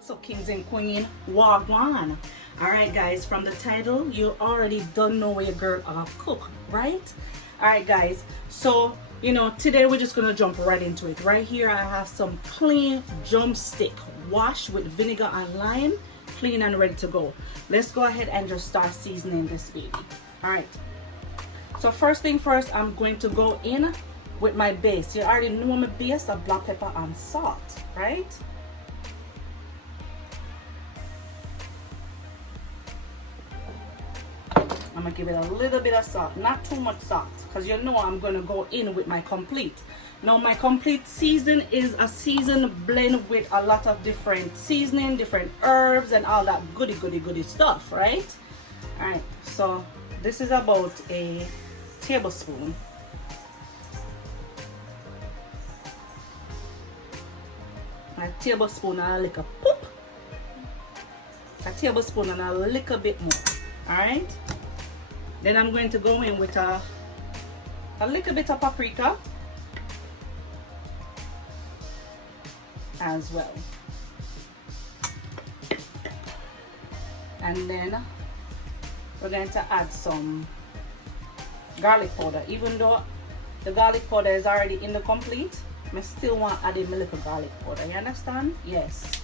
What's up, kings and queen? Wagwan. Alright guys, from the title you already don't know where your girl cook, right? Alright guys, so today we're just gonna jump right into it. Right here I have some clean drumstick washed with vinegar and lime, clean and ready to go. Let's go ahead and just start seasoning this baby. Alright, so first thing first, I'm going to go in with my base. You already know my base of black pepper and salt, right? I'm gonna give it a little bit of salt, not too much salt, because I'm gonna go in with my complete. Now my complete season is a seasoned blend with a lot of different seasoning, different herbs and all that goody stuff, right? Alright, so this is about a tablespoon. A tablespoon and a little poop. A tablespoon and a little bit more. Alright? Then I'm going to go in with a little bit of paprika as well. And then we're going to add some garlic powder. Even though the garlic powder is already in the complete, I still want to add in a little garlic powder. You understand? Yes.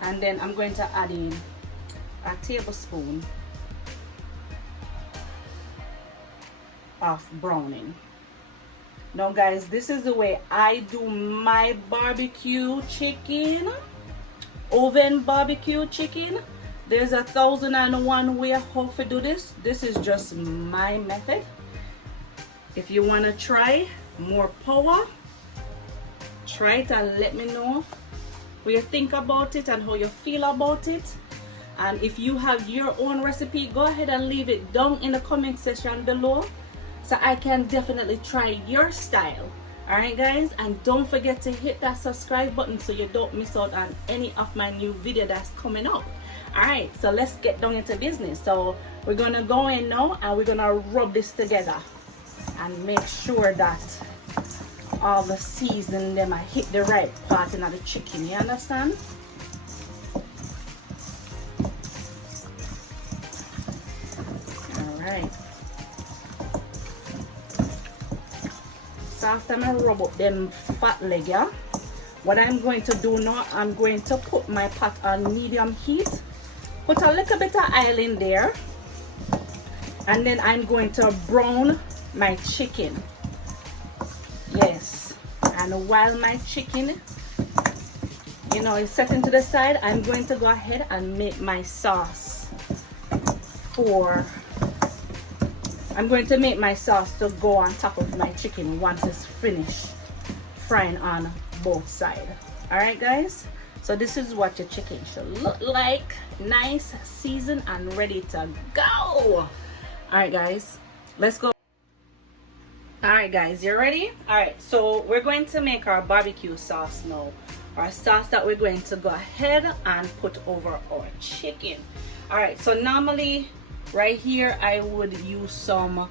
And then I'm going to add in a tablespoon of browning. Now guys, this is the way I do my barbecue chicken, oven barbecue chicken. There's 1,001 way how to do this. This is just my method. If you want to try more power, try it and let me know what you think about it and how you feel about it. And if you have your own recipe, go ahead and leave it down in the comment section below, so I can definitely try your style. Alright guys, and don't forget to hit that subscribe button so you don't miss out on any of my new video that's coming up. Alright, so let's get down into business. So we're gonna go in now and we're gonna rub this together and make sure that all the season them I hit the right part in the chicken. You understand? Alright. So after I rub up them fat leg, yeah, what I'm going to do now, I'm going to put my pot on medium heat, put a little bit of oil in there, and then I'm going to brown my chicken. Yes, and while my chicken is set into the side, I'm going to go ahead and make my sauce I'm going to make my sauce to go on top of my chicken once it's finished frying on both sides. Alright guys, so this is what your chicken should look like. Nice, seasoned and ready to go. Alright guys, let's go. Alright guys, you ready? Alright, so we're going to make our barbecue sauce now. Our sauce that we're going to go ahead and put over our chicken. Alright, so normally right here I would use some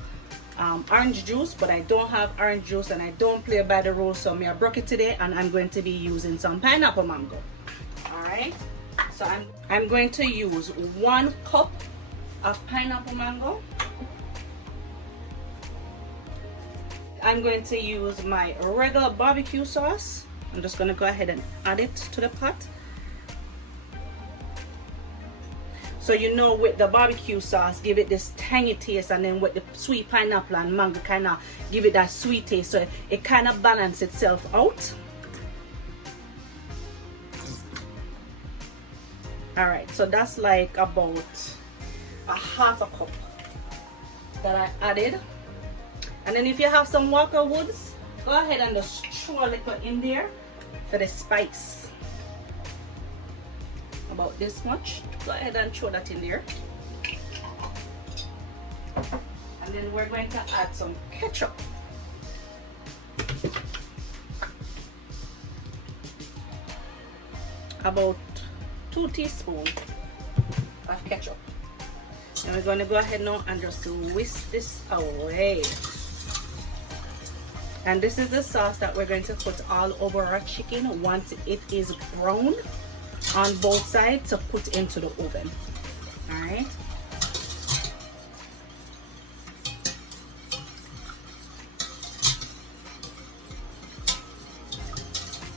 orange juice, but I don't have orange juice and I don't play by the rules, so I broke it today and I'm going to be using some pineapple mango. Alright, so I'm going to use 1 cup of pineapple mango. I'm going to use my regular barbecue sauce. I'm just going to go ahead and add it to the pot. So with the barbecue sauce, give it this tangy taste, and then with the sweet pineapple and mango kind of give it that sweet taste, so it kind of balances itself out. Alright, so that's like about a half a cup that I added. And then if you have some Walker Woods, go ahead and just throw a little in there for the spice. About this much. Go ahead and throw that in there. And then we're going to add some ketchup. About 2 teaspoons of ketchup. And we're going to go ahead now and just whisk this away. And this is the sauce that we're going to put all over our chicken once it is browned on both sides to put into the oven. All right.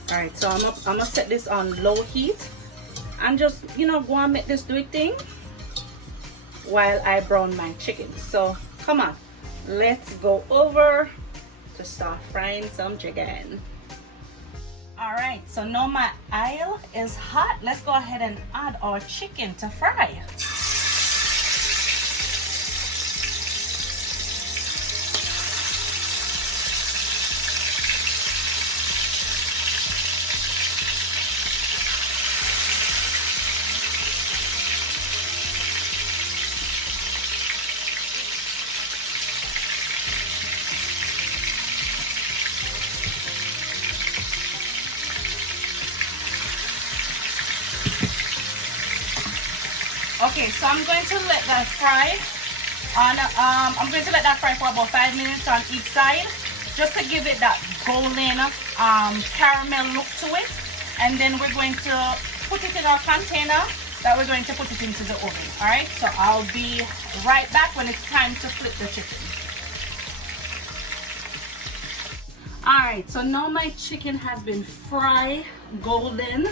All right, so I'm gonna set this on low heat and just, you know, go and make this do its thing while I brown my chicken. So come on, let's go over to start frying some chicken. All right, so now my oil is hot. Let's go ahead and add our chicken to fry. Okay, so I'm going to let that fry I'm going to let that fry for about 5 minutes on each side, just to give it that golden caramel look to it. And then we're going to put it in our container that we're going to put it into the oven. All right, so I'll be right back when it's time to flip the chicken. All right, so now my chicken has been fried, golden,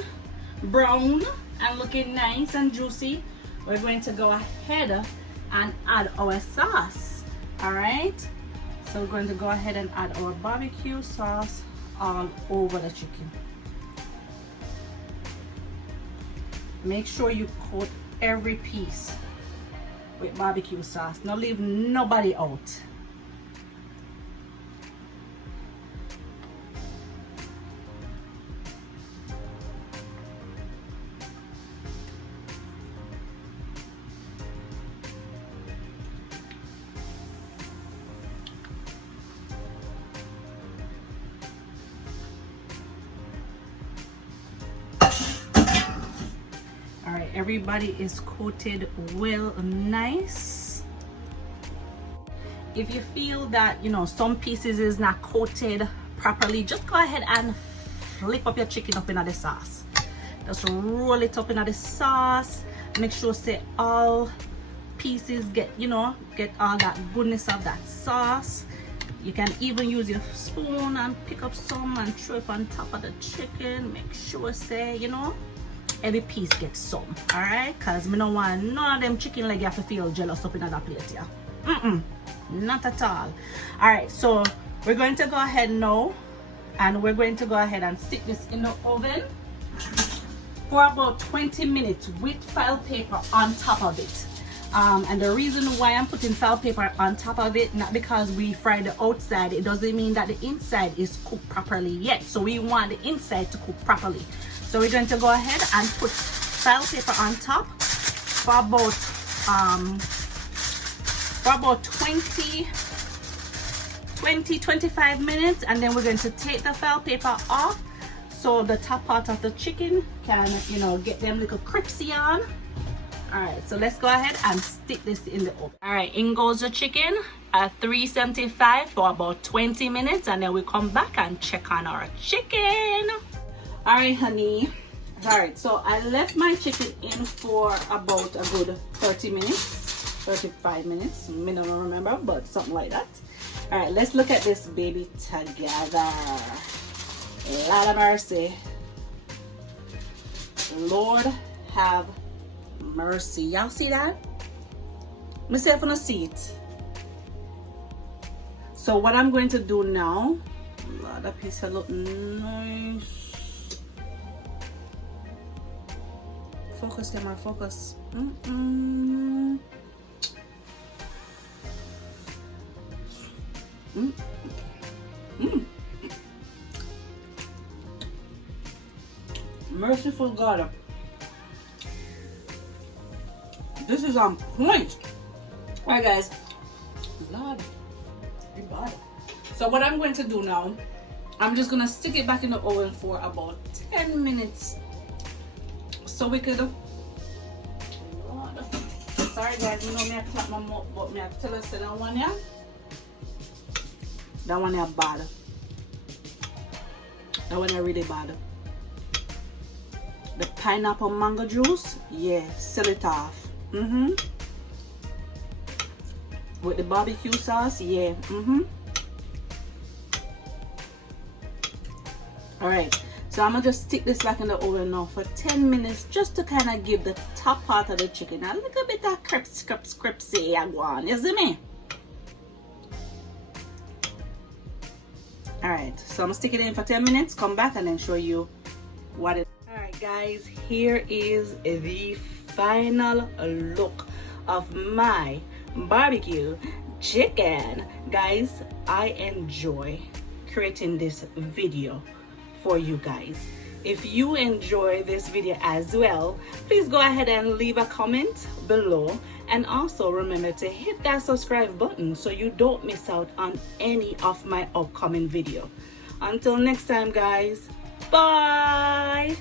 brown, and looking nice and juicy. We're going to go ahead and add our sauce. All right, so we're going to go ahead and add our barbecue sauce all over the chicken. Make sure you coat every piece with barbecue sauce. Don't leave nobody out. Everybody is coated well nice. If you feel that, you know, some pieces is not coated properly, just go ahead and flip up your chicken up in the sauce. Just roll it up in the sauce. Make sure say all pieces get, you know, get all that goodness of that sauce. You can even use your spoon and pick up some and throw it on top of the chicken. Make sure say, you know, every piece gets some. All right, because me don't want none of them chicken leg you have to feel jealous up in that plate here. Not at all. All right, so we're going to go ahead now and we're going to go ahead and stick this in the oven for about 20 minutes with foil paper on top of it. And the reason why I'm putting foil paper on top of it, not because we fried the outside, it doesn't mean that the inside is cooked properly yet. So we want the inside to cook properly. So we're going to go ahead and put foil paper on top for about 25 minutes, and then we're going to take the foil paper off so the top part of the chicken can, you know, get them little crispy on. All right, so let's go ahead and stick this in the oven. All right, in goes the chicken at 375 for about 20 minutes, and then we come back and check on our chicken. All right, honey. All right, so I left my chicken in for about a good 30 minutes, 35 minutes. I don't remember, but something like that. All right, let's look at this baby together. Lord of mercy. Lord have mercy. Y'all see that? Myself on a seat. So what I'm going to do now, that piece look nice. Focus, camera, focus. Merciful God. This is on point. Alright guys. Lord. So what I'm going to do now, I'm just gonna stick it back in the oven for about 10 minutes. So we could, sorry guys, you know me I clap my mouth, but me I tell us that one here bad. That one I really bad. The pineapple mango juice, yeah, sell it off. With the barbecue sauce, yeah. Alright, so I'm gonna just stick this back in the oven now for 10 minutes just to kind of give the top part of the chicken a little bit of crispy I want, you see me? Alright, so I'm gonna stick it in for 10 minutes, come back and then show you what it. Alright guys, here is the final look of my barbecue chicken. Guys, I enjoy creating this video for you guys. If you enjoy this video as well, please go ahead and leave a comment below, and also remember to hit that subscribe button so you don't miss out on any of my upcoming video. Until next time guys, bye.